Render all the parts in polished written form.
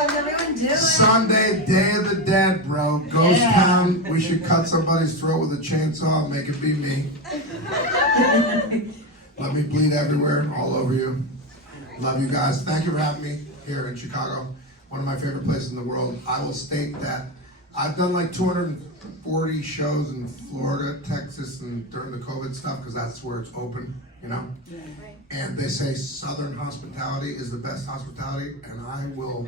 How's everyone doing? Sunday, Day of the Dead, bro. Ghost town. We should cut somebody's throat with a chainsaw and make it be me. Let me bleed everywhere, all over you. Love you guys. Thank you for having me here in Chicago. One of my favorite places in the world. I will state that I've done like 240 shows in Florida, Texas, and during the COVID stuff, because that's where it's open, you know? And they say Southern hospitality is the best hospitality, and I will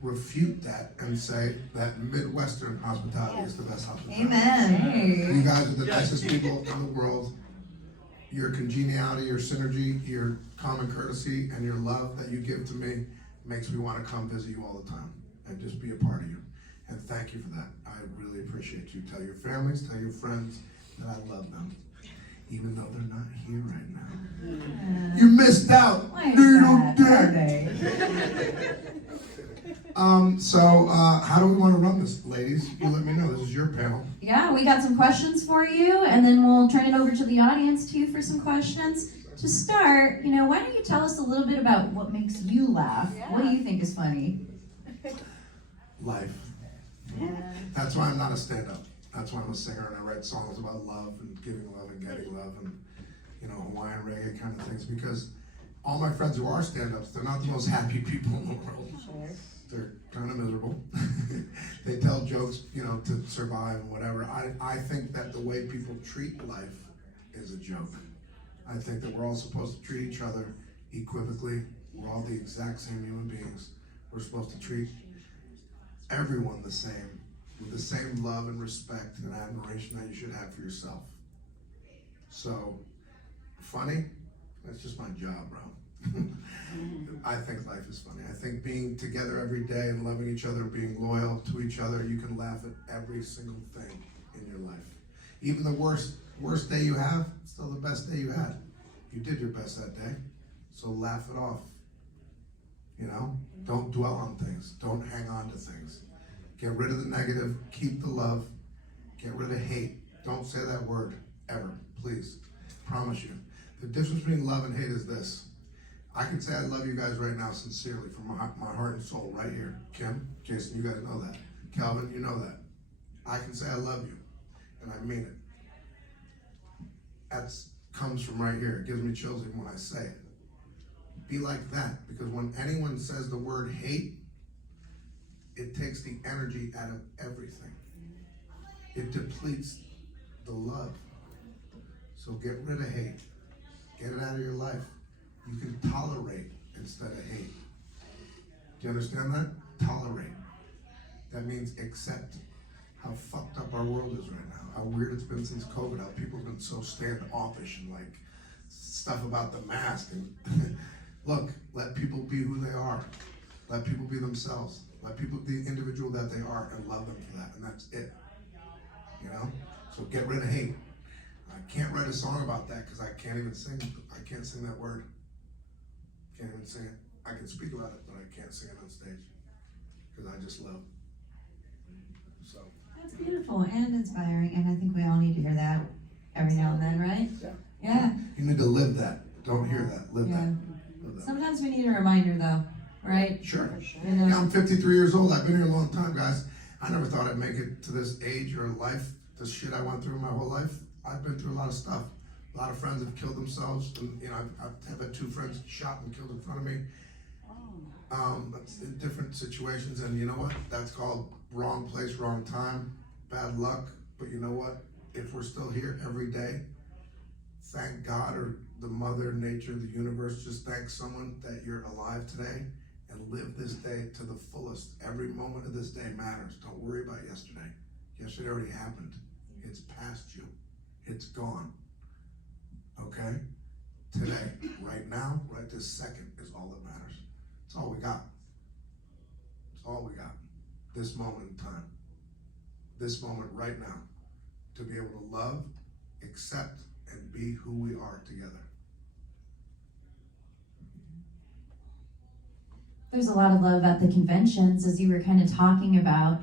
refute that and say that Midwestern hospitality is the best hospitality. Amen. You guys are the nicest people in the world. Your congeniality, your synergy, your common courtesy, and your love that you give to me makes me want to come visit you all the time and just be a part of you. And thank you for that. I really appreciate you. Tell your families, tell your friends that I love them, even though they're not here right now. You missed out, little dick. How do we want to run this, ladies? You let me know. This is your panel. Yeah, we got some questions for you, and then we'll turn it over to the audience too for some questions. To start, why don't you tell us a little bit about what makes you laugh? Yeah. What do you think is funny? Life. Yeah. That's why I'm not a stand-up. That's why I'm a singer and I write songs about love and giving love and getting love and, Hawaiian reggae kind of things, because all my friends who are stand-ups, they're not the most happy people in the world. They're kind of miserable. They tell jokes, to survive and whatever. I think that the way people treat life is a joke. I think that we're all supposed to treat each other equivocally. We're all the exact same human beings. We're supposed to treat everyone the same, with the same love and respect and admiration that you should have for yourself. So, funny? That's just my job, bro. I think life is funny. I think being together every day and loving each other, being loyal to each other, you can laugh at every single thing in your life. Even the worst day you have, still the best day you had. You did your best that day, so laugh it off. Don't dwell on things. Don't hang on to things. Get rid of the negative, keep the love, get rid of hate. Don't say that word, ever, please. Promise you. The difference between love and hate is this. I can say I love you guys right now sincerely from my heart and soul right here. Kim, Jason, you guys know that. Calvin, you know that. I can say I love you, and I mean it. That comes from right here. It gives me chills even when I say it. Be like that, because when anyone says the word hate, it takes the energy out of everything. It depletes the love. So get rid of hate. Get it out of your life. You can tolerate instead of hate. Do you understand that? Tolerate. That means accept how fucked up our world is right now. How weird it's been since COVID. How people have been so standoffish and stuff about the mask. And look, let people be who they are. Let people be themselves. Let people be the individual that they are and love them for that. And that's it. So get rid of hate. I can't write a song about that because I can't even sing. I can't sing that word. Can't even sing it. I can speak about it, but I can't sing it on stage because I just love. So. That's beautiful and inspiring, and I think we all need to hear that every now and then, right? Yeah. You need to live that. Don't hear that. Live that. Live that. Sometimes we need a reminder, though, right? Sure. Yeah, I'm 53 years old. I've been here a long time, guys. I never thought I'd make it to this age or life. This shit I went through my whole life. I've been through a lot of stuff. A lot of friends have killed themselves, and I've had 2 friends shot and killed in front of me. In different situations, and you know what? That's called wrong place, wrong time, bad luck. But you know what? If we're still here every day, thank God or the mother nature, the universe, just thank someone that you're alive today and live this day to the fullest. Every moment of this day matters. Don't worry about yesterday. Yesterday already happened. It's past you. It's gone. Okay? Today, right now, right this second is all that matters. It's all we got. It's all we got. This moment in time. This moment right now. To be able to love, accept, and be who we are together. There's a lot of love at the conventions, as you were kind of talking about.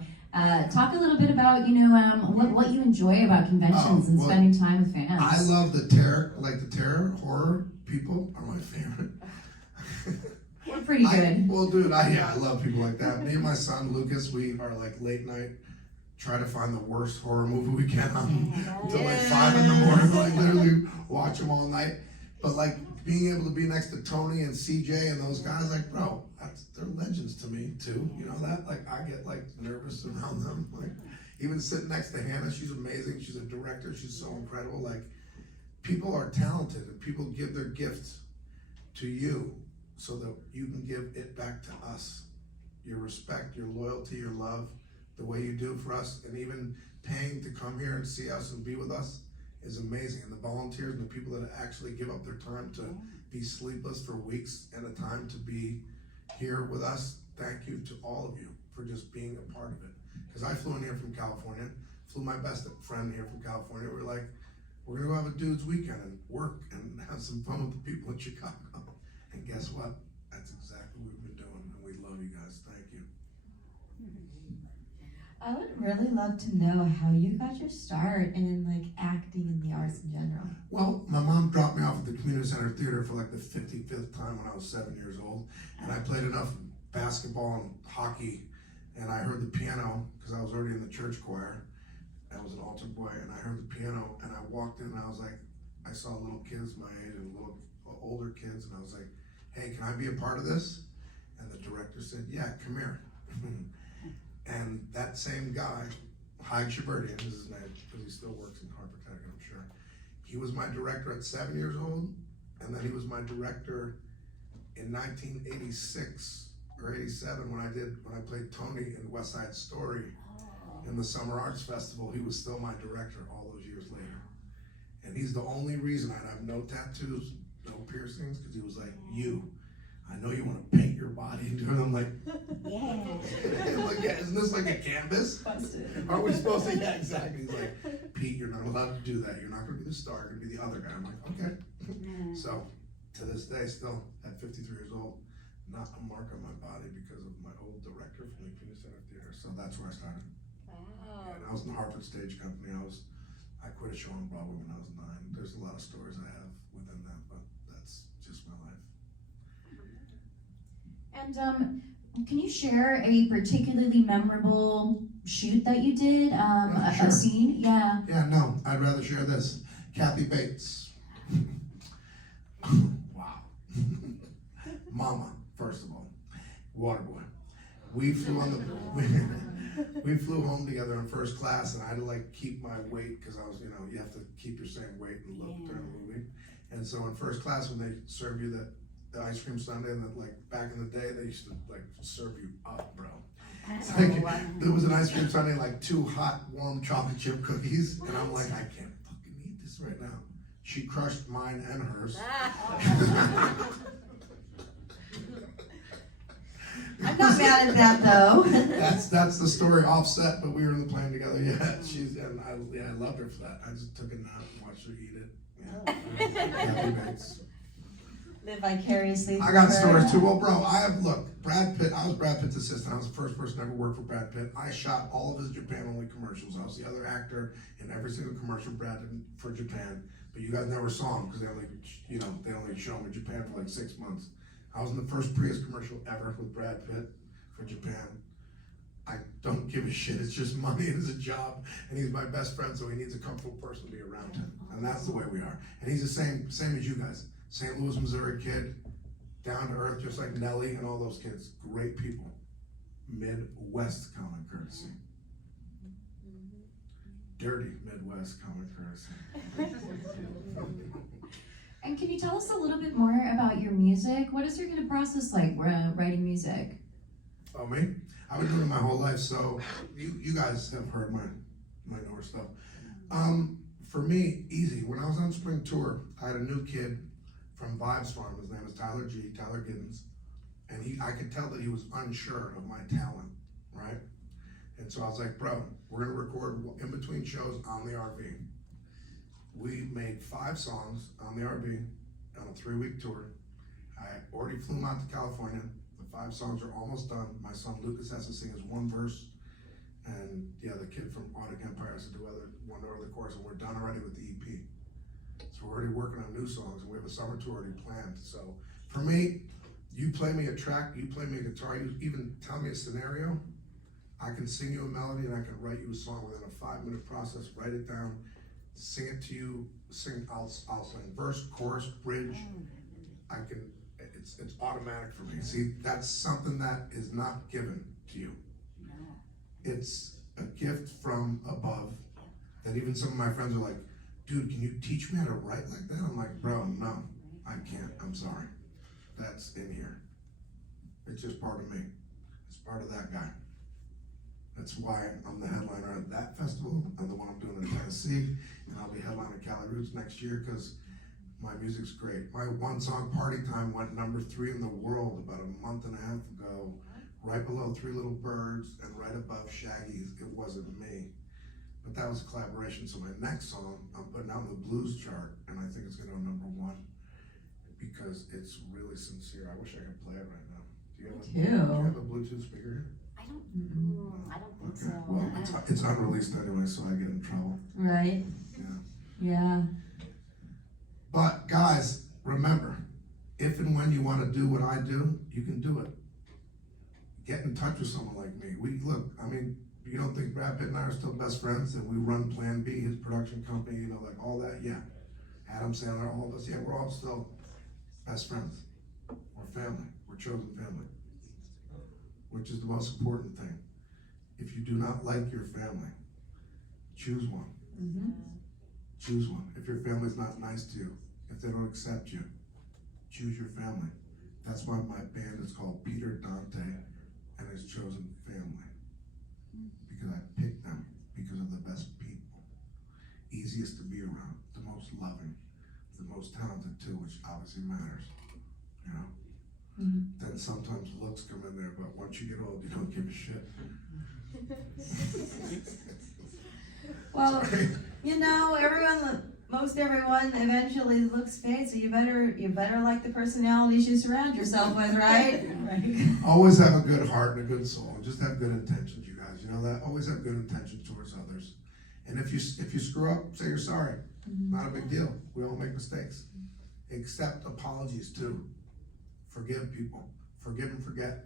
Talk a little bit about, what you enjoy about conventions and spending time with fans. I love the terror, horror people are my favorite. We're pretty good. Well, dude, I love people like that. Me and my son, Lucas, we are like late night, try to find the worst horror movie we can until like 5 in the morning, like literally watch them all night. But like being able to be next to Tony and CJ and those guys, like, bro, they're legends to me too. You know that? Like I get like nervous around them. Like even sitting next to Hannah, she's amazing. She's a director. She's so incredible. Like people are talented and people give their gifts to you so that you can give it back to us. Your respect, your loyalty, your love, the way you do for us, and even paying to come here and see us and be with us is amazing. And the volunteers and the people that actually give up their time to be sleepless for weeks at a time to be here with us, thank you to all of you for just being a part of it. Because I flew in here from California, flew my best friend here from California. We were like, we're gonna go have a dude's weekend and work and have some fun with the people in Chicago. And guess what? That's exactly what we've been doing, and we love you guys. Thank you. I would really love to know how you got your start in like acting in the arts in general. Well, my mom dropped me off at the Community Center Theater for like the 55th time when I was 7 years old, and I played enough basketball and hockey, and I heard the piano because I was already in the church choir. I was an altar boy, and I heard the piano, and I walked in, and I was like, I saw little kids my age and little older kids, and I was like, hey, can I be a part of this? And the director said, yeah, come here. And that same guy, Hyde Shaberdian is his name, because he still works in Harper Tech, I'm sure. He was my director at 7 years old, and then he was my director in 1986 or 87 when I played Tony in West Side Story in the Summer Arts Festival. He was still my director all those years later. And he's the only reason I have no tattoos, no piercings, because he was like, I know you want to paint your body, and I'm like, I'm like, yeah, isn't this like a canvas? Are we supposed to? Yeah, exactly. He's like, Pete, you're not allowed to do that. You're not going to be the star. You're going to be the other guy. I'm like, okay. So to this day, still at 53 years old, not a mark on my body because of my old director from the Community Center Theater. So that's where I started. Wow. And I was in the Hartford Stage Company. I quit a show on Broadway when I was 9. There's a lot of stories I have within that, but that's just my life. And can you share a particularly memorable shoot that you did? Sure. A scene? Yeah. Yeah, no, I'd rather share this. Kathy Bates. Wow. Mama, first of all. Waterboy. We flew on the we flew home together in first class, and I had to like keep my weight because I was, you have to keep your same weight and look during the movie. And so in first class, when they serve you the ice cream sundae, and that, like back in the day, they used to like serve you up, bro. It's like, there was an ice cream sundae, like 2 hot, warm chocolate chip cookies, and I'm like, I can't fucking eat this right now. She crushed mine and hers. I'm not mad at that though. That's the story offset, but we were in the plane together. Yeah, I loved her for that. I just took a nap and watched her eat it. Yeah. Kathy Bates. Live vicariously. I got through her. stories too. Well, bro, Brad Pitt, I was Brad Pitt's assistant. I was the first person to ever work for Brad Pitt. I shot all of his Japan-only commercials. I was the other actor in every single commercial Brad did for Japan. But you guys never saw him because they only show him in Japan for like 6 months. I was in the first Prius commercial ever with Brad Pitt for Japan. I don't give a shit. It's just money. It's a job, and he's my best friend, so he needs a comfortable person to be around him, and that's the way we are. And he's the same as you guys. St. Louis, Missouri kid, down to earth, just like Nelly and all those kids. Great people. Midwest common courtesy. Dirty Midwest common courtesy. And can you tell us a little bit more about your music? What is your kind of process like writing music? Oh, me? I've been doing it my whole life, so you guys have heard my newer stuff. For me, easy. When I was on spring tour, I had a new kid from Vibes Farm. His name is Tyler Giddens, and I could tell that he was unsure of my talent, right? And so I was like, bro, we're gonna record in between shows on the RV. We made 5 songs on the RV on a 3-week tour. I already flew him out to California. The 5 songs are almost done. My son Lucas has to sing his 1 verse, and the kid from Aquatic Empire has to do one other chorus, and we're done already with the EP. So we're already working on new songs, and we have a summer tour already planned. So for me, You play me a track, you play me a guitar, you even tell me a scenario, I can sing you a melody and I can write you a song within a 5-minute process, write it down, sing it to you, I'll sing verse, chorus, bridge. It's automatic for me. See, that's something that is not given to you. It's a gift from above that even some of my friends are like, dude, can you teach me how to write like that? I'm like, bro, no, I can't, I'm sorry. That's in here. It's just part of me. It's part of that guy. That's why I'm the headliner at that festival. I'm the one I'm doing in Tennessee, and I'll be headlining Cali Roots next year because my music's great. My one song, Party Time, went #3 in the world about a month and a half ago, right below Three Little Birds and right above Shaggy's. It wasn't me, but that was a collaboration. So my next song, I'm putting out on the blues chart, and I think it's gonna go #1 because it's really sincere. I wish I could play it right now. Do you have a Bluetooth speaker here? I don't think Okay, so. well, it's unreleased anyway, so I get in trouble. Right. Yeah. But guys, remember, if and when you want to do what I do, you can do it. Get in touch with someone like me. You don't think Brad Pitt and I are still best friends, and we run Plan B, his production company, like all that? Yeah. Adam Sandler, all of us, yeah, we're all still best friends. We're family. We're chosen family, which is the most important thing. If you do not like your family, choose one. Mm-hmm. Choose one. If your family's not nice to you, if they don't accept you, choose your family. That's why my band is called Peter, Dante, and his chosen family. Because I picked them because of the best people. Easiest to be around, the most loving, the most talented too, which obviously matters, you know? Mm-hmm. Then sometimes looks come in there, but once you get old, you don't give a shit. Well, most everyone eventually looks fade, so you better like the personalities you surround yourself with, right? Always have a good heart and a good soul. Just have good intentions, you guys. You know that? Always have good intentions towards others. And if you screw up, say you're sorry. Not a big deal. We all make mistakes. Accept apologies too. Forgive people. Forgive and forget.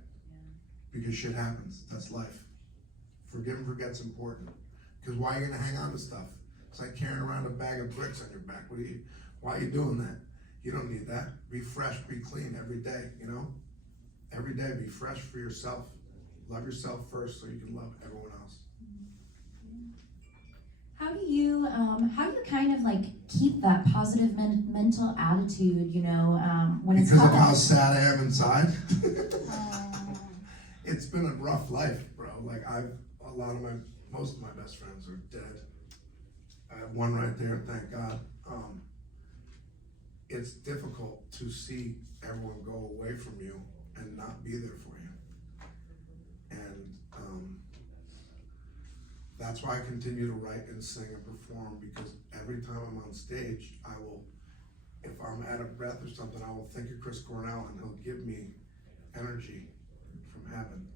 Because shit happens. That's life. Forgive and forget's important. Because why are you gonna hang on to stuff? It's like carrying around a bag of bricks on your back. Why are you doing that? You don't need that. Be fresh, be clean every day, you know? Every day, be fresh for yourself. Love yourself first so you can love everyone else. How do you kind of like keep that positive mental attitude, when it's Because of tough? how sad I am inside. It's been a rough life, bro. Like most of my best friends are dead. I have one right there, thank God. It's difficult to see everyone go away from you and not be there for you. And that's why I continue to write and sing and perform, because every time I'm on stage, if I'm out of breath or something, I will think of Chris Cornell and he'll give me energy from heaven.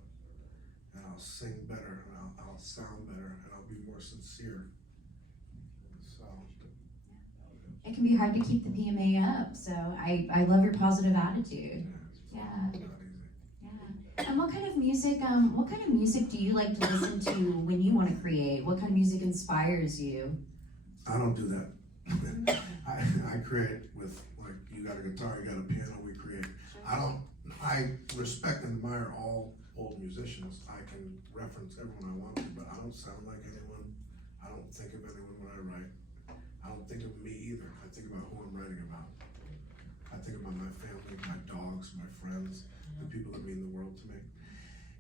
And I'll sing better, and I'll sound better, and I'll be more sincere. So. It can be hard to keep the PMA up, so I love your positive attitude. Yeah. Not easy. Yeah. And what kind of music do you like to listen to when you want to create? What kind of music inspires you? I don't do that. I create with, like, you got a guitar, you got a piano, we create. I respect and admire all old musicians. I can reference everyone I want to, but I don't sound like anyone. I don't think of anyone when I write. I don't think of me either. I think about who I'm writing about. I think about my family, my dogs, my friends, the people that mean the world to me.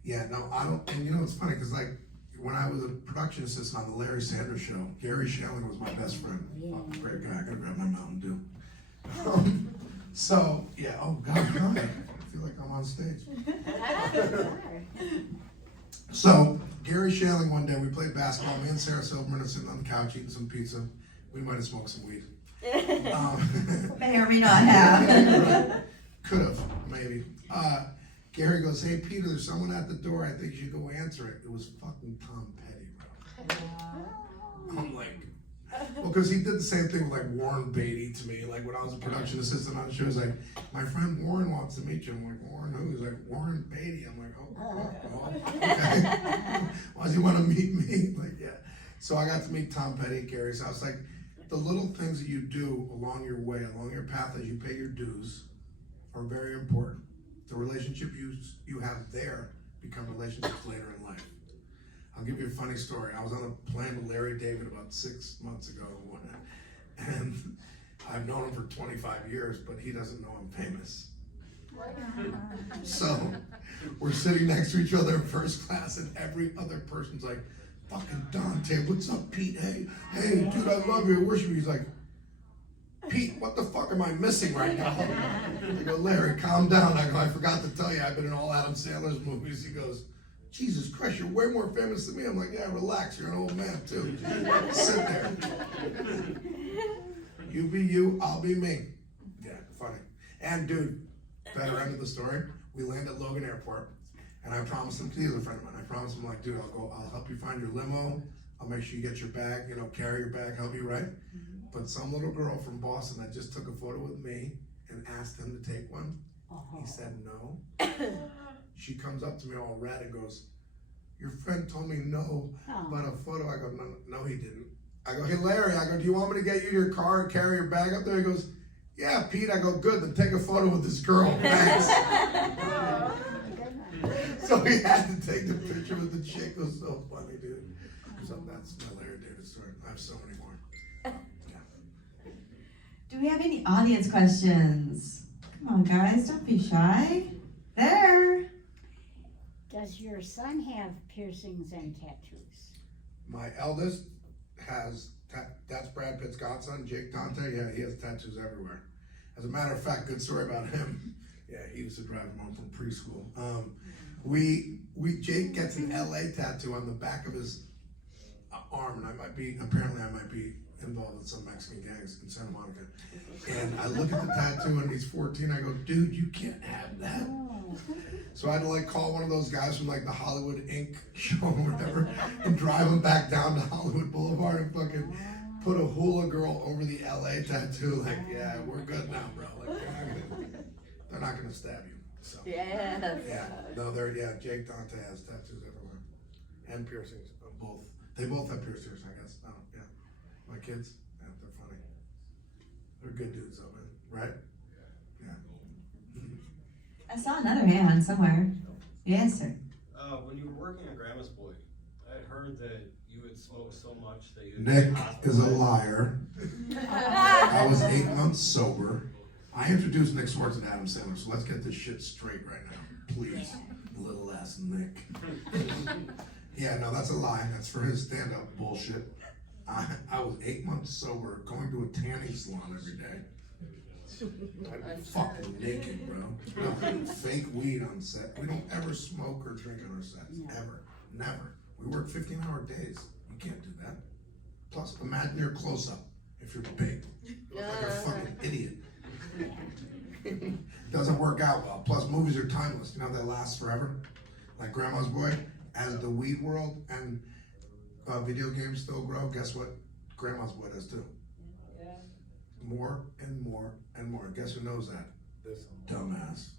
Yeah, no, I don't, and it's funny, because like, when I was a production assistant on the Larry Sanders Show, Gary Shelling was my best friend. Fucking great guy. I gotta grab my Mountain Dew. So, yeah, oh God, I feel like I'm on stage. So, Gary Shelling, one day, we played basketball. Me and Sarah Silverman are sitting on the couch eating some pizza. We might have smoked some weed. May or may not have. Could have, maybe. Gary goes, hey, Peter, there's someone at the door. I think you should go answer it. It was fucking Tom Petty, bro. I'm like, Well, because he did the same thing with like Warren Beatty to me. Like when I was a production assistant on the show, he's like, my friend Warren wants to meet you. I'm like, Warren who? He's like, Warren Beatty. I'm like, oh, okay. Why does he want to meet me? Like, yeah. So I got to meet Tom Petty at Gary's house. Like the little things that you do along your way, along your path as you pay your dues are very important. The relationship you have there become relationships later in life. I'll give you a funny story. I was on a plane with Larry David about 6 months ago, and I've known him for 25 years, but he doesn't know I'm famous. So we're sitting next to each other in first class, and every other person's like, fucking Dante, what's up, Pete? Hey, dude, I love you, I worship you. He's like, Pete, what the fuck am I missing right now? I go, Larry, calm down. I go, I forgot to tell you, I've been in all Adam Sandler's movies. He goes, Jesus Christ, you're way more famous than me. I'm like, yeah, relax, you're an old man too. Sit there. You be you, I'll be me. Yeah, funny. And dude, better end of the story, we land at Logan Airport, and I promised him, he's a friend of mine, I promised him, like, dude, I'll help you find your limo, I'll make sure you get your bag, carry your bag, help you, right? But some little girl from Boston that just took a photo with me and asked him to take one, he said no. She comes up to me all red and goes, your friend told me no about a photo. I go, no, he didn't. I go, hey Larry, I go, do you want me to get you your car and carry your bag up there? He goes, yeah, Pete. I go, good, then take a photo with this girl, thanks. So he had to take the picture with the chick. It was so funny, dude. So that's my Larry David story. I have so many more. Yeah. Do we have any audience questions? Come on, guys, don't be shy. There. Does your son have piercings and tattoos? My eldest has, that's Brad Pitt's godson, Jake Dante. Yeah, he has tattoos everywhere. As a matter of fact, good story about him. Yeah, he used to drive him home from preschool. Jake gets an LA tattoo on the back of his arm, and apparently I might be involved in some Mexican gangs in Santa Monica. And I look at the tattoo and he's 14, I go, dude, you can't have that. So I had to call one of those guys from the Hollywood Inc. show or whatever and drive him back down to Hollywood Boulevard and fucking put a hula girl over the LA tattoo. Yeah, we're good now, bro. They're not gonna stab you. So. Yes. Yeah, no, Jake Dante has tattoos everywhere. And piercings, both. They both have piercings, I guess. Oh, yeah. My kids, yeah, they're funny. They're good dudes though, man. Right? Yeah. I saw another hand somewhere. Yes, sir. When you were working at Grandma's Boy, I had heard that you had smoked so much that you had Nick been is a hospitalized. liar. I was 8 months sober. I introduced Nick Swartz and Adam Sandler, so let's get this shit straight right now, please. Little ass Nick. Yeah, no, that's a lie. That's for his stand-up bullshit. I was 8 months sober, going to a tanning salon every day. I'd be fucking naked, bro. No, fake weed on set. We don't ever smoke or drink on our sets. Ever. Never. We work 15-hour days. You can't do that. Plus, imagine your close-up if you're big. You look like a fucking idiot. Doesn't work out well. Plus, movies are timeless. They last forever. Like Grandma's Boy, as the weed world and video games still grow, guess what? Grandma's Boy does too. More and more and more. Guess who knows that? This dumbass.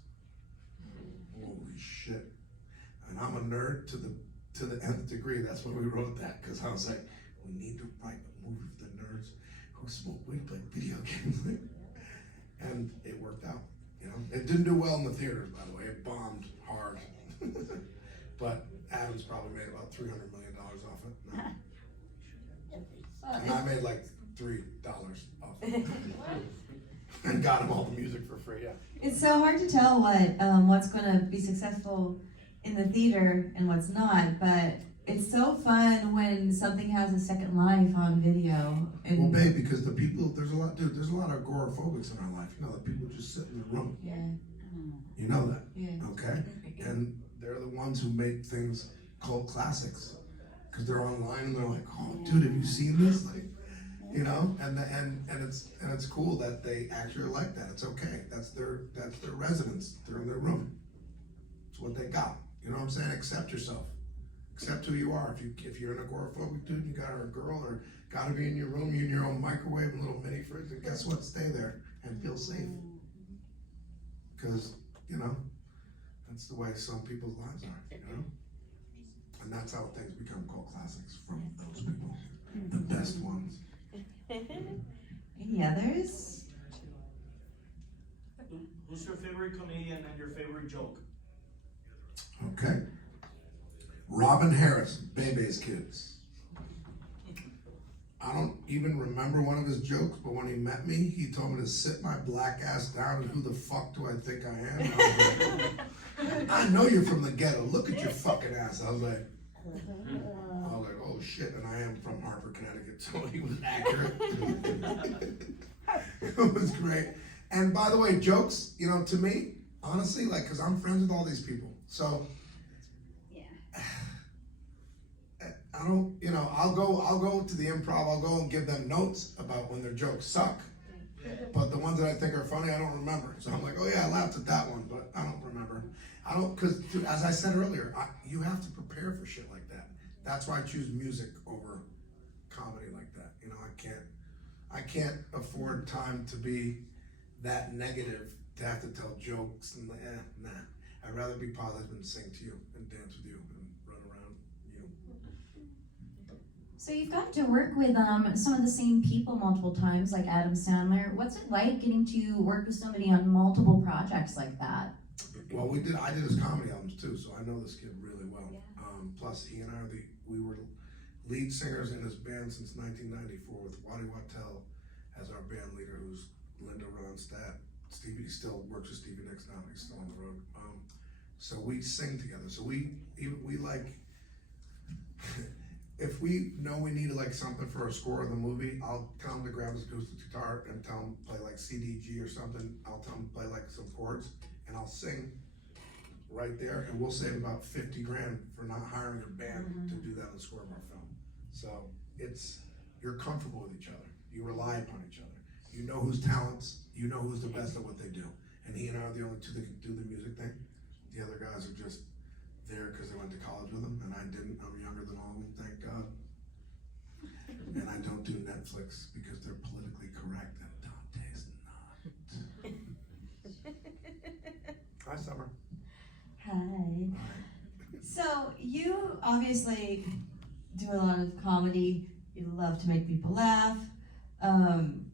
Holy shit. And I'm a nerd to the nth degree. That's why we wrote that, because I was like, we need to write a movie for the nerds who smoke weed, play video games. And it worked out. It didn't do well in the theaters, by the way. It bombed hard. But Adam's probably made about $300 million off it. No. And I made $3 off it. And got him all the music for free, yeah. It's so hard to tell what's going to be successful in the theater and what's not, but it's so fun when something has a second life on video. And Well, babe, because the people, there's a lot of agoraphobics in our life. The people just sit in the room. yeah, You know that, yeah. okay? And they're the ones who make things called classics. Because they're online and they're like, oh, dude, have you seen this? And it's cool that they actually like that. It's okay. That's their residence. They're in their room. It's what they got. You know what I'm saying? Accept yourself. Accept who you are. If you're an agoraphobic dude, you got a girl or Gotta be in your room, in your own microwave, and little mini fridge, and guess what? Stay there and feel safe. Because, you know, that's the way some people's lives are, you know? And that's how things become cult classics, from those people, the best ones. Any others? Who's your favorite comedian and your favorite joke? Okay. Robin Harris, Bebe's Kids. I don't even remember one of his jokes, but when he met me, he told me to sit my black ass down and who the fuck do I think I am? And I was like, I know you're from the ghetto. Look at your fucking ass. I was like, oh shit, and I am from Hartford, Connecticut, so he was accurate. It was great. And by the way, jokes, you know, to me, honestly, like, cause I'm friends with all these people, so I don't, you know, I'll go to the improv, I'll go and give them notes about when their jokes suck. But the ones that I think are funny, I don't remember. So I'm like, oh yeah, I laughed at that one, but I don't remember. Cause as I said earlier, you have to prepare for shit like that. That's why I choose music over comedy like that. You know, I can't afford time to be that negative, to have to tell jokes and nah. I'd rather be positive and sing to you and dance with you and run around you. So you've gotten to work with some of the same people multiple times, like Adam Sandler. What's it like getting to work with somebody on multiple projects like that? Well, I did his comedy albums too, so I know this kid really well. Plus, he and I we were lead singers in his band since 1994 with Waddy Wattel as our band leader, who's Linda Ronstadt. Stevie still works with Stevie Nicks now, he's still on the road. So we sing together. So we like, if we know we need like something for a score of the movie, I'll tell him to grab his acoustic guitar and tell him to play like CDG or something. I'll tell him to play like some chords and I'll sing right there, and we'll save about 50 grand for not hiring a band to do that on the score of our film. So you're comfortable with each other. You rely upon each other. You know whose talents, you know who's the best at what they do. And he and I are the only two that can do the music thing. The other guys are just there because they went to college with him, and I didn't. I'm younger than all of them, thank God. And I don't do Netflix because they're politically correct, and Dante's not. Hi, Summer. Hi. So you obviously do a lot of comedy. You love to make people laugh. I'm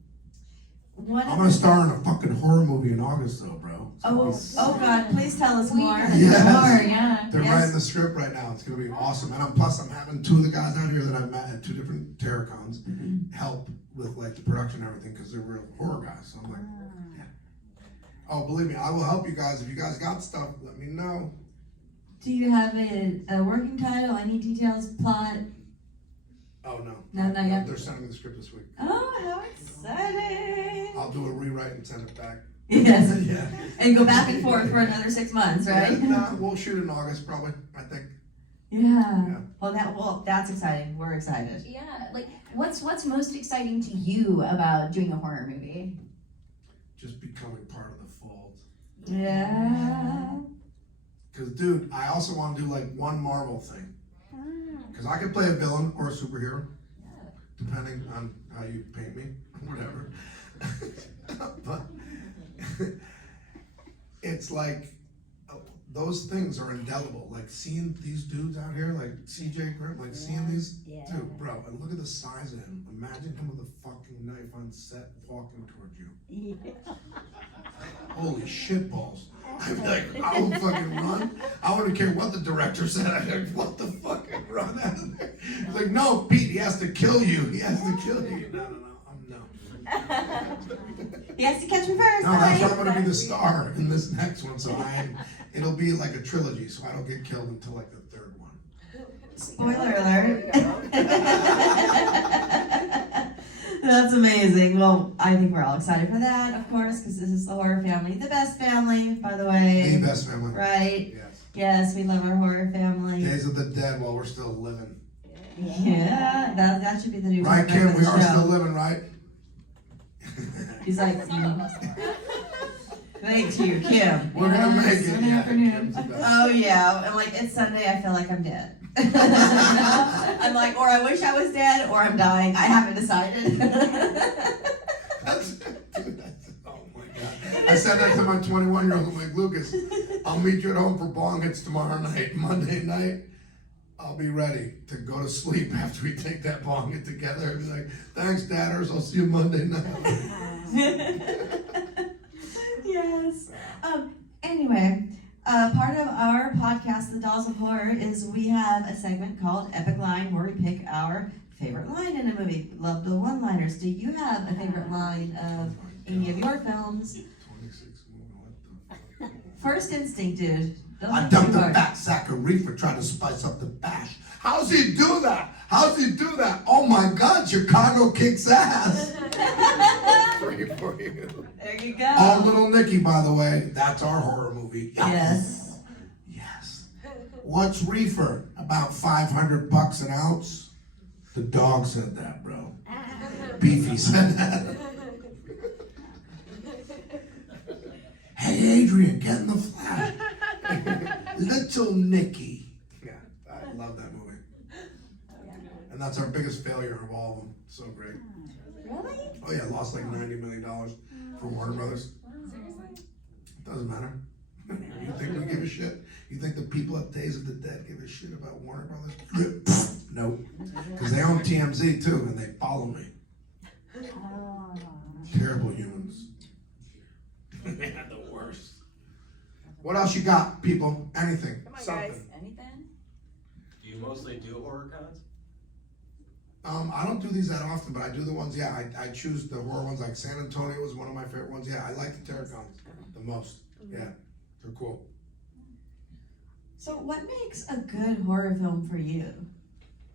gonna star in a fucking horror movie in August, though, bro. Oh God! Please tell us more. Yes. More, yeah. They're writing the script right now. It's gonna be awesome. And I'm having two of the guys out here that I've met at two different Terracons help with like the production and everything because they're real horror guys. So I'm like, yeah. Oh, believe me, I will help you guys. If you guys got stuff, let me know. Do you have a working title? Any details? Plot? Oh no. No, not yet. They're sending me the script this week. Oh, how exciting! I'll do a rewrite and send it back. Yes. Yeah. And go back and forth for another 6 months, right? Yeah, we'll shoot in August probably, I think. Yeah. Well, that's exciting. We're excited. Yeah, like what's most exciting to you about doing a horror movie? Just becoming part of the fold. Yeah. Cause dude, I also want to do like one Marvel thing. Cause I could play a villain or a superhero, depending on how you paint me, whatever. But it's like, those things are indelible. Like seeing these dudes out here, like CJ Grimm, like seeing these, dude, bro, and look at the size of him. Imagine him with a fucking knife on set walking towards you. Holy shit balls. I'd be like, I will fucking run. I wouldn't care what the director said. I'd be like, what the fucking run out of there? He's like, no, Pete, he has to kill you. He has to kill you. No. He has to catch me first. No, that's why I'm gonna be the star in this next one. So it'll be like a trilogy. So I don't get killed until like the third one. Spoiler alert. That's amazing. Well, I think we're all excited for that, of course, because this is the horror family. The best family, by the way. The best family. Right? Yes. Yes, we love our horror family. Days of the Dead while we're still living. Yeah, that should be the new Right, topic of Kim? We the are show. still living, right? He's like, Thanks you, Kim. We're gonna make it. Sunday Yeah, afternoon. Kim's the best. Oh yeah, and like it's Sunday, I feel like I'm dead. I'm like, or I wish I was dead, or I'm dying. I haven't decided. That's, dude, oh my God. I said that to my 21-year-old. I'm like, Lucas, I'll meet you at home for bong hits tomorrow night. Monday night, I'll be ready to go to sleep after we take that bong hit together. I'll be like, thanks, Dadders. I'll see you Monday night. Yes. Anyway, part of our podcast, The Dolls of Horror, is we have a segment called Epic Line where we pick our favorite line in a movie. Love the one-liners. Do you have a favorite line of any of your films? 26, what the fuck? First Instinct, dude. Those I are dumped too a hard. fat sack of reefer trying to spice up the bash. How's he do that? How's he do that? Oh my God, Chicago kicks ass. Free for you. There you go. Oh, Little Nicky, by the way, that's our horror movie. Yes. Yes. What's reefer? About $500 an ounce? The dog said that, bro. Beefy said that. Hey, Adrian, get in the flash. Little Nicky. Yeah, I love that movie. And that's our biggest failure of all of them. So great. Really? Oh yeah, lost like $90 million for Warner Brothers. Doesn't matter. You think we give a shit? You think the people at Days of the Dead give a shit about Warner Brothers? Nope. Because they own TMZ too, and they follow me. Oh. Terrible humans. Yeah, the worst. What else you got, people? Anything? Come on, Something. guys. Anything? Do you mostly do horror cons? I don't do these that often, but I do the ones, yeah, I choose the horror ones, like San Antonio was one of my favorite ones. Yeah, I like the Terracons the most. Yeah, they're cool. So what makes a good horror film for you?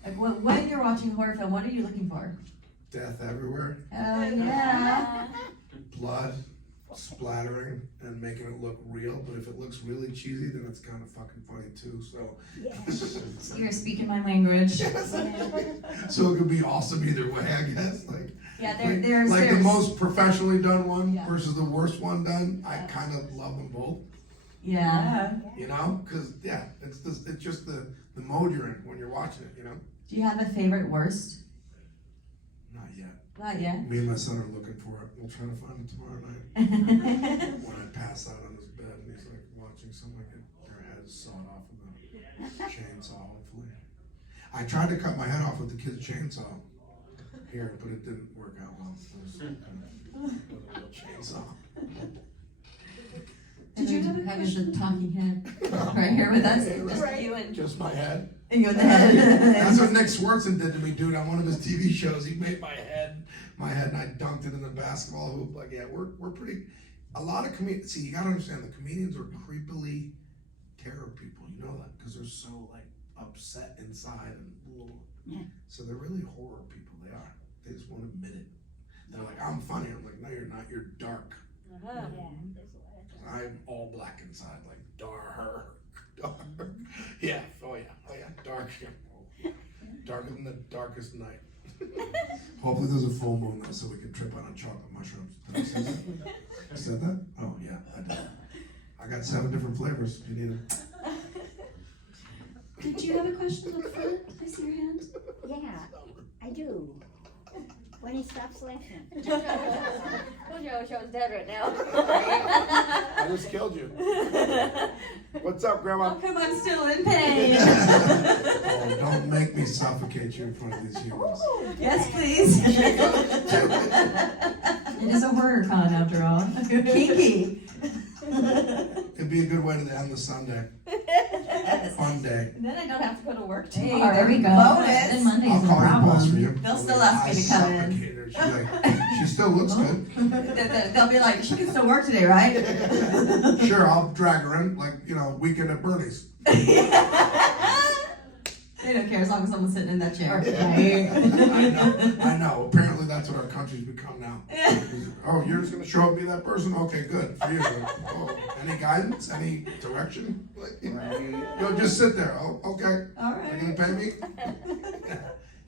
Like when you're watching a horror film, what are you looking for? Death everywhere, Oh yeah. blood, splattering, and making it look real. But if it looks really cheesy, then it's kind of fucking funny too. So, You're speaking my language. so it could be awesome either way, I guess. Like, Yeah, like the most professionally done one Yeah. versus the worst one done. I kind of love them both. Yeah. You know, because yeah, it's just the mode you're in when you're watching it. You know. Do you have a favorite worst? Not yet. Not yet. Me and my son are looking for it. We'll try to find it tomorrow night. When I pass out on his bed and he's like watching someone get their heads sawed off with a chainsaw, hopefully. I tried to cut my head off with the kid's chainsaw here, but it didn't work out well. It was with a real chainsaw. Did you have a question? The talking head right here with us? Just you and Just my head. And you in the head. That's what Nick Swartzen did to me, dude. On one of his TV shows, he made my head, and I dunked it in the basketball hoop. Like, yeah, we're pretty. A lot of comedians. See, you gotta understand, the comedians are creepily terror people. You know that because they're so like upset inside and Yeah. so they're really horror people. They are. They just won't admit it. They're like, I'm funny. I'm like, no, you're not. You're dark. uh-huh. I'm all black inside, like dark. Yeah, oh yeah, dark. Darker than the darkest night. Hopefully there's a full moon though, so we can trip on chocolate mushrooms. Did I say that? I said that? Oh yeah, I did. I got 7 different flavors. You need them. Did you have a question up front? I see your hand. Yeah, I do. When he stops laughing. Told you I wish I was dead right now. I just killed you. What's up, Grandma? How come I'm still in pain? Oh, don't make me suffocate you in front of these humans. Yes, please. It is a horror con after all. Kinky. It'd be a good way to end the Sunday. Fun day. Then I don't have to go to work Hey, tomorrow. there we go. Bonus. Then Monday's I'll no call your boss for problem. you. They'll still ask me to come in. Suffocated her. She's like, she still looks good. They'll be like, she can still work today, right? Sure, I'll drag her in, like, weekend at Bernie's. They don't care as long as someone's sitting in that chair. I know. Apparently that's what our country's become now. Oh, you're just gonna show up and be that person? Okay, good for you. Oh, any guidance? Any direction? Like, you'll just sit there. Oh, okay. All Are right. you gonna pay me?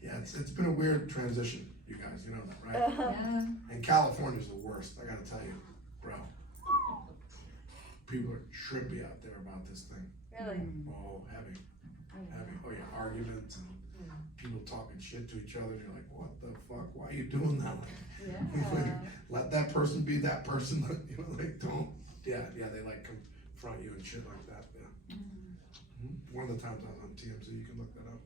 Yeah, it's been a weird transition, you guys. You know that, right? Yeah. And California's the worst. I gotta tell you, bro. people are trippy out there about this thing. Really? Oh, heavy. Oh yeah, arguments and people talking shit to each other. You're like, what the fuck? Why are you doing that? Like, let that person be that person. You know, like don't. Yeah, they like confront you and shit like that. Yeah. One of the times I was on TMZ, you can look that up.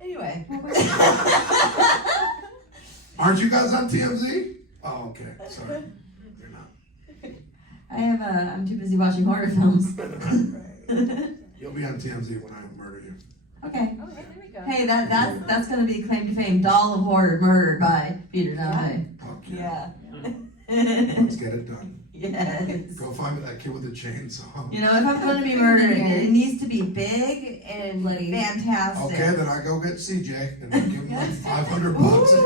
Anyway. Aren't you guys on TMZ? Oh, okay. Sorry, you're not. I'm too busy watching horror films. You'll be on TMZ when I murder you. Okay. Oh, yeah, there we go. Hey, that's gonna be claim to fame. Doll of Horror murdered by Peter Dante. Fuck yeah. Yeah. Let's get it done. Yes. Go find me that kid with the chainsaw. You know, if I'm gonna be murdering it needs to be big and Bloody. fantastic. Okay, then I go get CJ and I give him like $500 and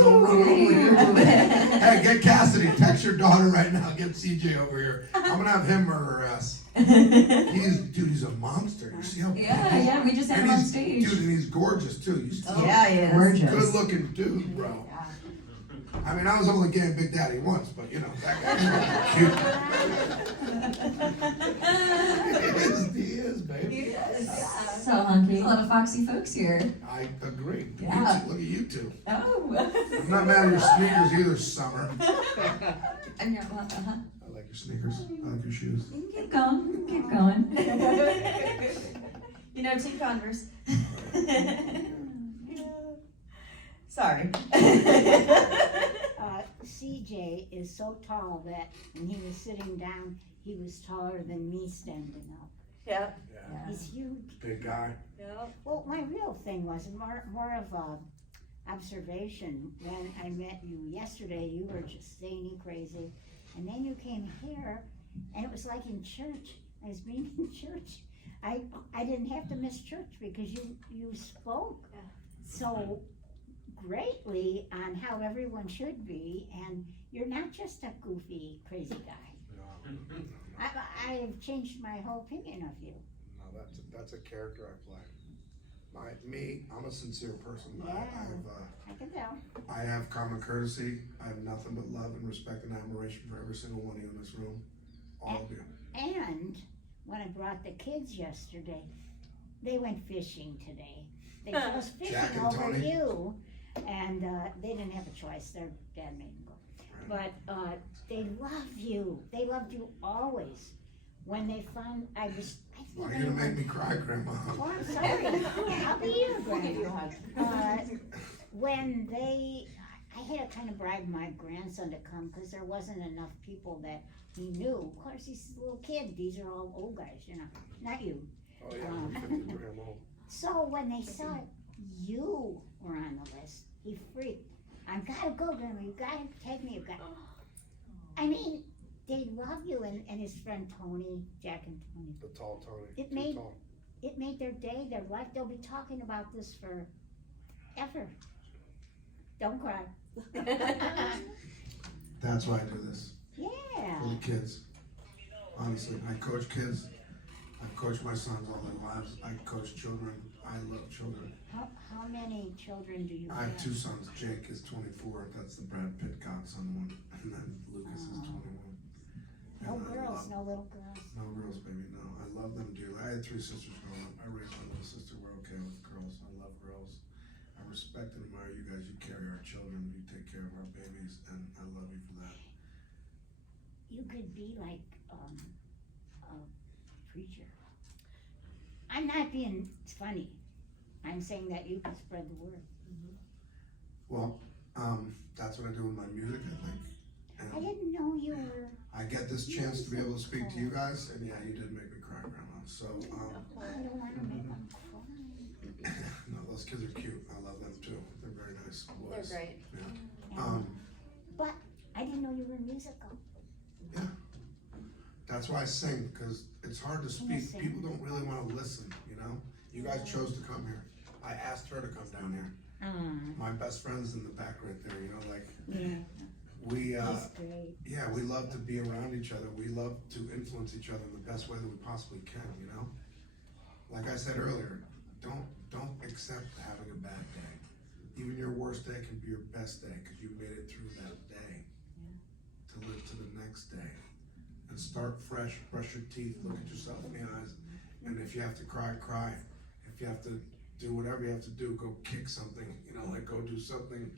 he'll run over here. Ooh. Hey, get Cassidy. Text your daughter right now. Get CJ over here. I'm gonna have him murder her ass. He's a monster. You see how? Yeah, we just had him on stage. Dude, and he's gorgeous too. You see, Yeah, he is. Gorgeous. good looking dude, bro. I mean, I was only gay Big Daddy once, but you know that guy's cute. He is, baby. So hunky. A lot of foxy folks here. I agree. Yeah. Look at you two. Oh. I'm not mad at your sneakers either, Summer. And you're, uh-huh. I like your sneakers. I like your shoes. Keep going. Keep going. You know, Team Converse. Sorry. CJ is so tall that when he was sitting down, he was taller than me standing up. Yep. Yeah. He's huge. Big guy. Yep. Well, my real thing was more of a observation. When I met you yesterday, you were just zany crazy, and then you came here, and it was like in church. I was being in church. I didn't have to miss church because you spoke so greatly on how everyone should be, and you're not just a goofy, crazy guy. I've changed my whole opinion of you. No, that's a character I play. I'm a sincere person. Yeah. I can tell. I have common courtesy. I have nothing but love and respect and admiration for every single one of you in this room. All of you. And when I brought the kids yesterday, they went fishing today. They chose fishing Jack and over Tony? you, and they didn't have a choice. Their dad made them go. But they love you. They loved you always. When they found, I think Why are you gonna make me cry, Grandma? Oh, I'm sorry. I'll be your grandma. When I had to kind of bribe my grandson to come because there wasn't enough people that he knew. Of course, he's a little kid. These are all old guys, you know, not you. Oh yeah, I'm 50 grams old. So when they saw you were on the list, he freaked. I gotta go, Grandma. You gotta take me. You got. I mean, they love you, and his friend Tony, Jack and Tony. The tall Tony. It Too made- tall. It made their day, their life. They'll be talking about this forever. Don't cry. That's why I do this. Yeah. For the kids. Honestly, I coach kids. I've coached my sons all their lives. I coach children. I love children. How many children do you I have two sons. Jake is 24. That's the Brad Pitt godson one. And then Lucas is 21. No And I girls, love- no little girls. No girls, baby, no. I love them dearly. I had 3 sisters growing up. I raised my little sister. We're okay with girls. I love girls. I respect and admire you guys. You carry our children. You take care of our babies. And I love you for that. You could be like a preacher. I'm not being funny. I'm saying that you can spread the word. Well, that's what I do with my music, I think. I And didn't know you were. I get this chance to be able to speak to you guys. And yeah, you did make me cry, Grandma. So, I don't want to make them cry. no, those kids are cute. I love them too. They're very nice boys. They're great. Yeah. But I didn't know you were musical. That's why I sing, because it's hard to Can you speak. sing? People don't really want to listen, you know? You guys chose to come here. I asked her to come down here. My best friend's in the back right there, you know, like, Yeah, we, he's great. yeah, we love to be around each other. We love to influence each other in the best way that we possibly can, you know? Like I said earlier, don't accept having a bad day. even your worst day can be your best day because you made it through that day to live to the next day. And start fresh, brush your teeth, look at yourself in the eyes. And if you have to cry, cry. If you have to do whatever you have to do, go kick something, you know, like go do something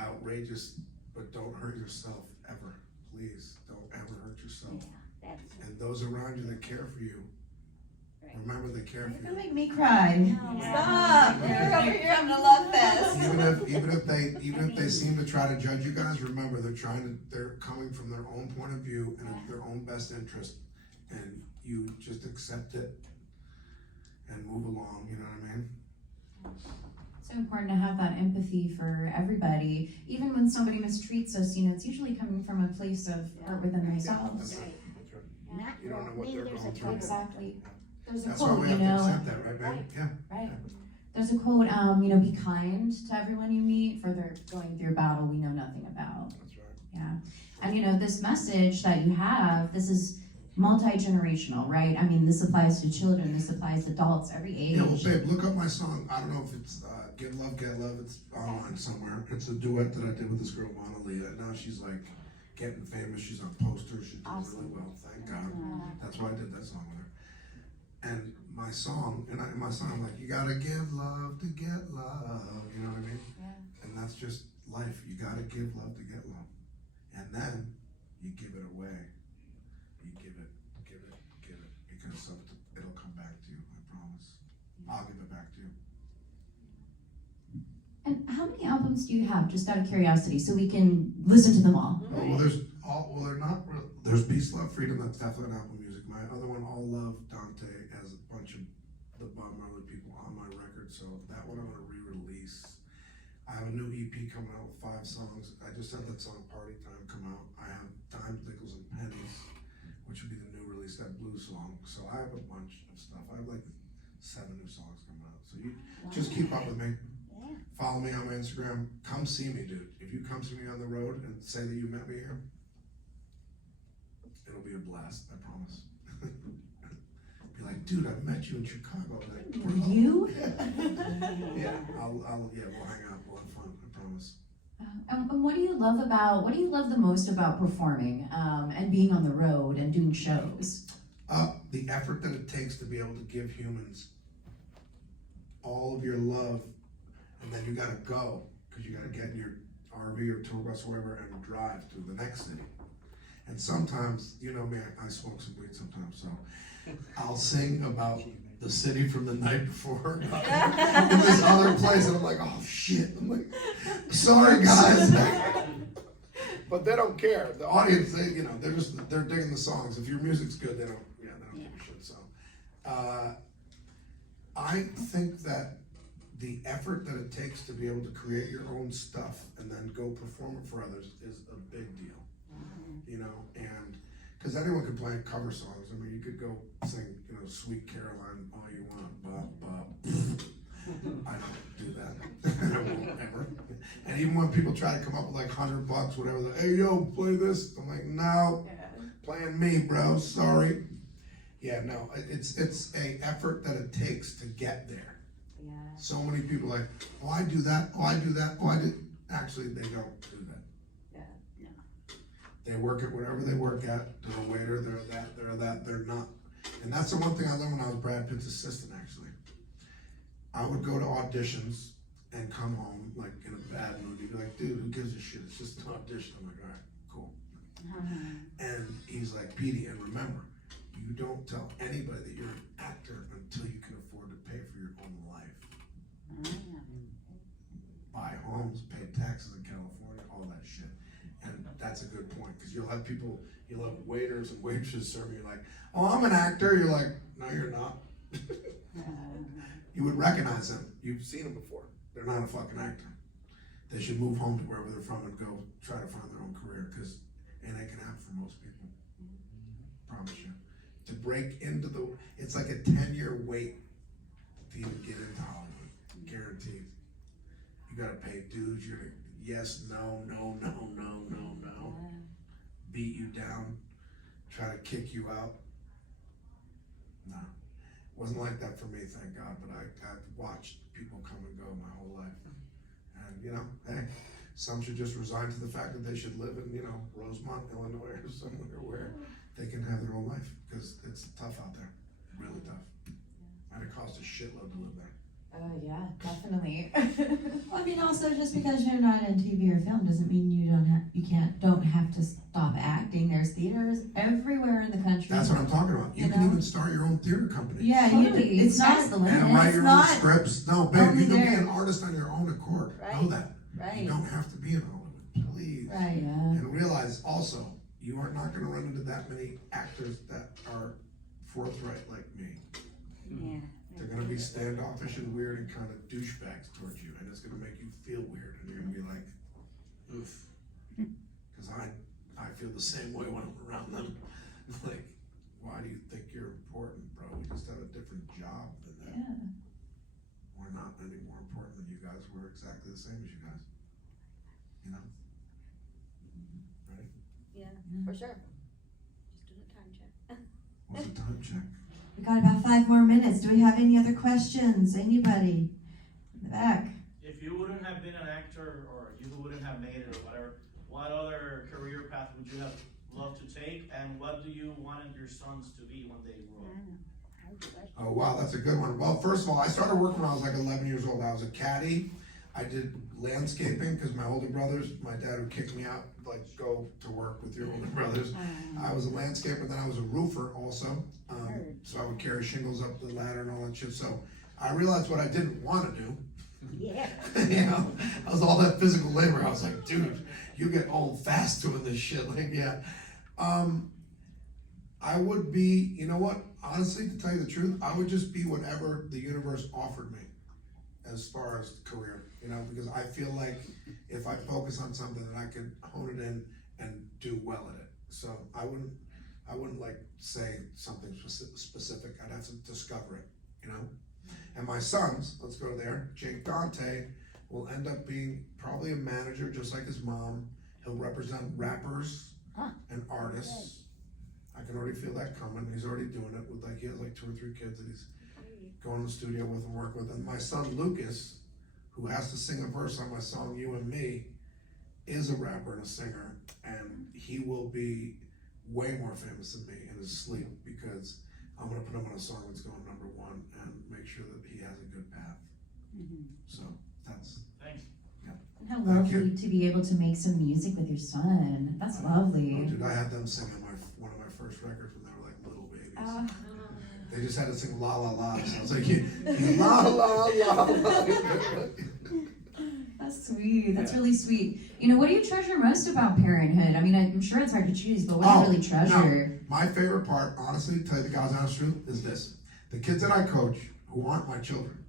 outrageous, but don't hurt yourself ever. Please, don't ever hurt yourself. Yeah, that's, And those around you that care for you, remember they care You're for gonna you. make me cry. Stop! You're over here having a love fest. Even if they seem to try to judge you guys, remember they're coming from their own point of view and their own best interest, and you just accept it and move along. You know what I mean? So important to have that empathy for everybody. Even when somebody mistreats us, you know, it's usually coming from a place of hurt within That's themselves. right. That's right. not, You don't know what me, they're there's going a through. quote. Exactly. There's a That's why quote, we you have to know. accept that, right, baby? Yeah. Right. There's a quote, you know, be kind to everyone you meet, for they're going through a battle we know nothing about. That's right. Yeah. And you know, this message that you have, this is multi-generational, right? I mean, this applies to children, this applies to adults, every age. Yeah, well, babe, look up my song. I don't know if it's Get Love. It's online somewhere. It's a duet that I did with this girl, Monalia. Now she's like getting famous. She's on posters. She's doing really well. Thank God. That's why I did that song with her. And my song, in my song, I'm like, you gotta give love to get love. You know what I mean? Yeah. And that's just life. You gotta give love to get love. And then you give it away. You give it. Because it'll come back to you, I promise. I'll give it back to you. And how many albums do you have, just out of curiosity, so we can listen to them all? Oh, well, they're not real. There's Peace, Love, Freedom, that's definitely an Apple Music. My other one, All Love, Dante, has a bunch of the Bob Marley people on my record, so that one I'm gonna re-release. I have a new EP coming out with 5 songs. I just had that song Party Time come out. I have Dimes, Nickels, and Pennies, which would be the new release, that blues song. So I have a bunch of stuff. I have like 7 new songs coming out. So you just keep up with me. Yeah. Follow me on my Instagram. Come see me, dude. If you come see me on the road and say that you met me here, it'll be a blast, I promise. Be like, dude, I met you in Chicago. Like, bro. You? Yeah, we'll hang out, we'll have fun, I promise. And what do you love the most about performing, and being on the road and doing shows? The effort that it takes to be able to give humans all of your love, and then you gotta go, because you gotta get in your RV or tour bus or wherever and drive to the next city. And sometimes, you know me, I smoke some weed sometimes, so I'll sing about the city from the night before in this other place, and I'm like, oh shit, I'm like, sorry guys. But they don't care. The audience, they're digging the songs. If your music's good, they don't give a shit. So, I think that the effort that it takes to be able to create your own stuff and then go perform it for others is a big deal. You know, and because anyone can play cover songs. I mean, you could go sing, Sweet Caroline all you want, but I don't do that. I won't ever. And even when people try to come up with like $100, whatever, like, hey yo, play this. I'm like, no, playing me, bro. Sorry. Yeah, no, it's a effort that it takes to get there. Yeah. So many people are like, oh, I do that. Oh, I do that. Oh, I do. Actually, they don't do that. No. They work at whatever they work at. They're a waiter, they're not. And that's the one thing I learned when I was Brad Pitt's assistant, actually. I would go to auditions and come home, like, in a bad mood. He'd be like, dude, who gives a shit? It's just an audition. I'm like, all right, cool. And he's like, Petey, and remember, you don't tell anybody that you're an actor until you can afford to pay for your own life. Buy homes, pay taxes in California, all that shit. And that's a good point, because you'll have waiters and waitresses serving you like, oh, I'm an actor. You're like, no, you're not. You would recognize them. You've seen them before. They're not a fucking actor. They should move home to wherever they're from and go try to find their own career, because it ain't gonna happen for most people. Promise you. To break into it's like a 10-year wait to even get into Hollywood. Guaranteed. You gotta pay dues. You're gonna yes, no. Beat you down, try to kick you out. No, wasn't like that for me, thank God. But I've watched people come and go my whole life. And, you know, hey, some should just resign to the fact that they should live in, you know, Rosemont, Illinois, or somewhere where they can have their own life, because it's tough out there, really tough. And it costs a shitload to live there. Oh yeah, definitely. Well, I mean, also just because you're not in TV or film doesn't mean you don't have to stop acting. There's theaters everywhere in the country. That's what I'm talking about. You You can know? even start your own theater company. Yeah, Totally. it's not. Sky's the limit. And write It's your own not scripts. No, babe, only you can be there. an artist on your own accord. Know Right. that. Right. You don't have to be in Hollywood, please. Right. Yeah. And realize also, you are not gonna run into that many actors that are forthright like me. Yeah. They're gonna be standoffish and weird and kind of douchebags towards you, and it's gonna make you feel weird, and you're gonna be like, oof. Cause I feel the same way when I'm around them. Like, why do you think you're important, bro? We just have a different job than that. Yeah. We're not any more important than you guys. We're exactly the same as you guys. You know? Right? Yeah, for sure. Just doing a time check. What's the time check? We got about 5 more minutes. Do we have any other questions? Anybody? In the back. If you wouldn't have been an actor, or you wouldn't have made it, or whatever, what other career path would you have loved to take, and what do you want your sons to be when they grow up? Oh, wow, that's a good one. Well, first of all, I started working when I was like 11 years old. I was a caddy. I did landscaping because my older brothers, my dad would kick me out, like, go to work with your older brothers. I was a landscaper, then I was a roofer also. So I would carry shingles up the ladder and all that shit. So I realized what I didn't want to do. Yeah. You know, I was all that physical labor. I was like, dude, you get old fast doing this shit. Like, yeah. I would be, you know what? Honestly, to tell you the truth, I would just be whatever the universe offered me as far as career, you know, because I feel like if I focus on something, then I could hone it in and do well at it. So I wouldn't like say something specific. I'd have to discover it, you know? And my sons, let's go there, Jake Dante will end up being probably a manager just like his mom. He'll represent rappers and artists. I can already feel that coming. He's already doing it with he has like 2 or 3 kids that he's going to the studio with and work with. And my son Lucas, who has to sing a verse on my song You and Me, is a rapper and a singer, and he will be way more famous than me in his sleep because I'm gonna put him on a song that's going #1 and make sure that he has a good path. So that's Thanks. How lovely to be able to make some music with your son. That's lovely. Oh, dude, I had them singing one of my first records when they were like little babies. They just had to sing La La La. So I was like, La La La. That's sweet. That's really sweet. You know, what do you treasure most about parenthood? I mean, I'm sure it's hard to choose, but what do you really treasure? My favorite part, honestly, to tell you the God's honest truth, is this. The kids that I coach, who aren't my children,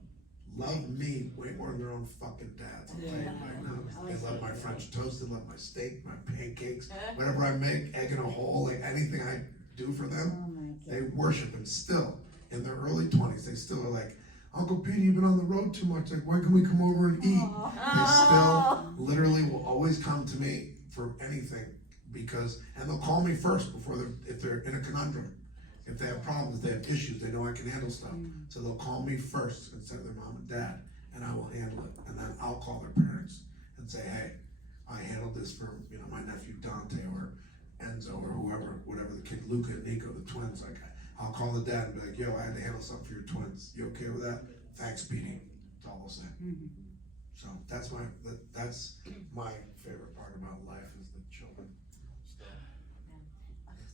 love me way more than their own fucking dads. I'll tell you right now. They love my French toast, they love my steak, my pancakes, whatever I make, egg in a hole, like anything I do for them, they worship. And still, in their early 20s, they still are like, Uncle Petey, you've been on the road too much, like when can we come over and eat? They still literally will always come to me for anything because, and they'll call me first if they're in a conundrum. If they have problems, if they have issues, they know I can handle stuff. So they'll call me first instead of their mom and dad, and I will handle it. And then I'll call their parents and say, hey, I handled this for my nephew Dante or Enzo or whoever, whatever the kid, Luca and Nico, the twins. Like, I'll call the dad and be like, yo, I had to handle something for your twins. You okay with that? Thanks, Petey. That's all they'll say. So that's my favorite part about life is the children.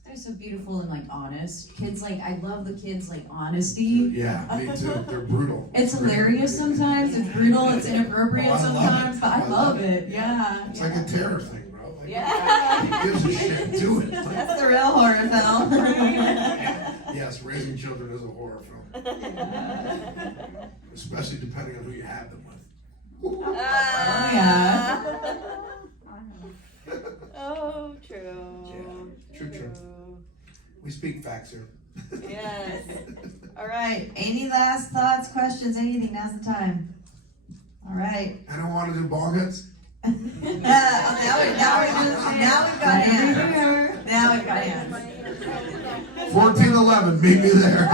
They're so beautiful and honest. Kids I love the kids honesty. Yeah, me too. They're brutal. It's hilarious sometimes. It's brutal. It's inappropriate I love sometimes, it. but I love it. Yeah. It's like a terror thing, bro. Like, Yeah. Who gives a shit? Do it. Like, That's the real horror film. yes, raising children is a horror film, especially depending on who you have them with. yeah. Oh, true. Yeah, true. We speak facts here. Yes. All right. Any last thoughts, questions, anything? Now's the time. All right. Anyone want to do bong hits? Now we've got hands. Now we've got hands. 14-11, meet me there.